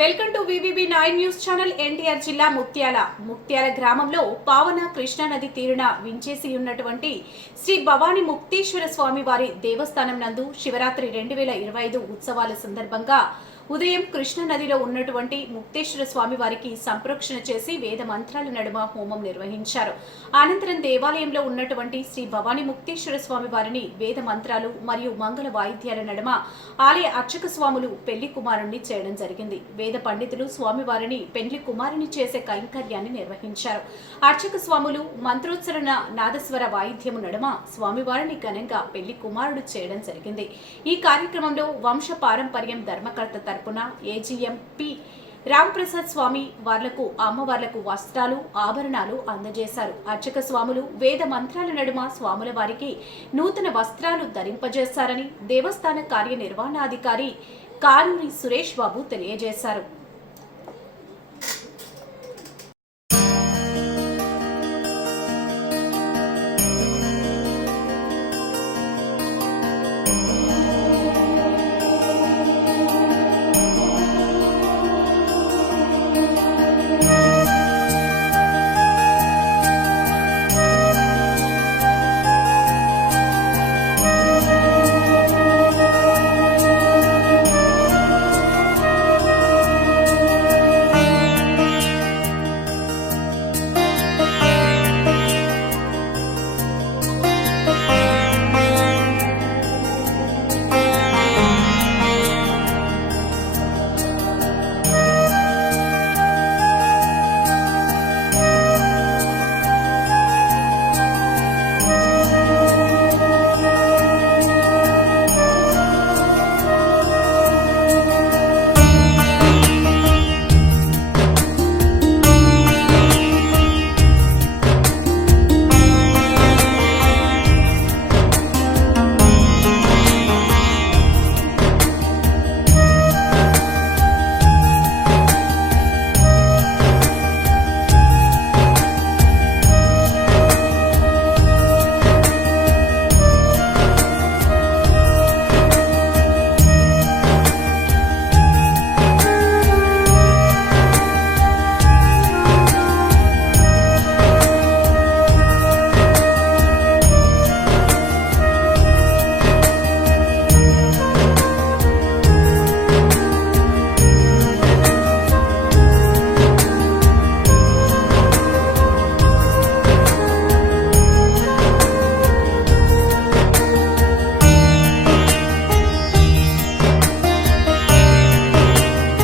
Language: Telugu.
Welcome to VVB nine news channel NTR జిల్లా ముత్యాల. ముత్యాల గ్రామంలో పావన కృష్ణా నది తీరున వించేసి ఉన్నటువంటి శ్రీ భవానీ ముక్తేశ్వర స్వామి వారి దేవస్థానం నందు శివరాత్రి రెండు వేల ఇరవై ఐదు ఉత్సవాల సందర్భంగా ఉదయం కృష్ణ నదిలో ఉన్నటువంటి ముక్తేశ్వర స్వామి వారికి సంప్రోక్షణ చేసి వేద మంత్రాల నడుమ హోమం నిర్వహించారు. అనంతరం దేవాలయంలో ఉన్నటువంటి శ్రీ భవానీ ముక్తేశ్వర స్వామి వారిని వేద మంత్రాలు మరియు మంగళ వాయిద్యాల నడుమ ఆలయ అర్చక స్వాములు పెళ్ళి కుమారుణ్ణి చేయడం జరిగింది. వేద పండితులు స్వామివారిని పెళ్ళి కుమారుని చేసే కైంకర్యాన్ని నిర్వహించారు. అర్చక స్వాములు మంత్రోచ్చరణ నాదస్వర వాయిద్యము నడుమ స్వామివారిని ఘనంగా పెళ్ళి కుమారుడు చేయడం జరిగింది. ఈ కార్యక్రమంలో వంశ పారంపర్యం ధర్మకర్త తరపున ఏజీఎంపీ రామప్రసాద్ స్వామి వార్లకు అమ్మవార్లకు వస్త్రాలు ఆభరణాలు అందజేశారు. అర్చక స్వాములు వేద మంత్రాల నడుమ స్వాముల వారికి నూతన వస్త్రాలు ధరింపజేశారని దేవస్థాన కార్యనిర్వహణాధికారి కారూరి సురేష్ బాబు తెలియజేశారు.